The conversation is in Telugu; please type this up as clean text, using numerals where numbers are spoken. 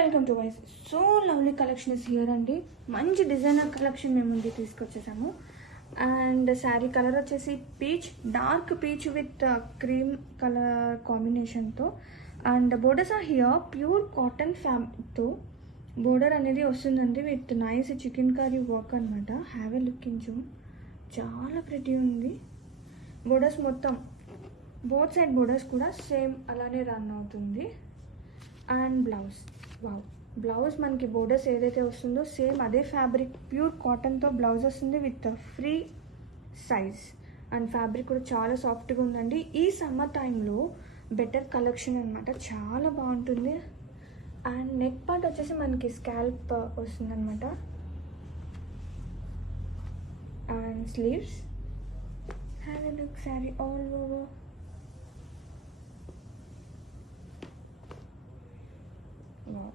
వెల్కమ్ టు వైస్. So lovely collection is here అండి. మంచి డిజైనర్ కలెక్షన్ మేము ముందు తీసుకొచ్చేసాము. అండ్ శారీ కలర్ వచ్చేసి peach, dark peach with cream colour కాంబినేషన్తో. And borders are here pure cotton ఫ్యాబ్రిక్తో బోర్డర్ అనేది వస్తుందండి with nice chikankari work అనమాట. Have a look in zoom. చాలా ప్రిటీ ఉంది. బోర్డర్స్ మొత్తం బోత్ సైడ్ బోర్డర్స్ కూడా సేమ్ అలానే రన్ అవుతుంది. అండ్ బ్లౌజ్, వావ్, బ్లౌజ్ మనకి బోర్డర్స్ ఏదైతే వస్తుందో సేమ్ అదే ఫ్యాబ్రిక్ ప్యూర్ కాటన్తో బ్లౌజ్ వస్తుంది with free size. And fabric కూడా చాలా సాఫ్ట్గా ఉందండి. ఈ సమ్మర్ టైంలో బెటర్ కలెక్షన్ అనమాట, చాలా బాగుంటుంది. అండ్ నెక్ పార్ట్ వచ్చేసి మనకి స్కాల్ప్ వస్తుంది అనమాట. And sleeves, have a look sari all over. Wow.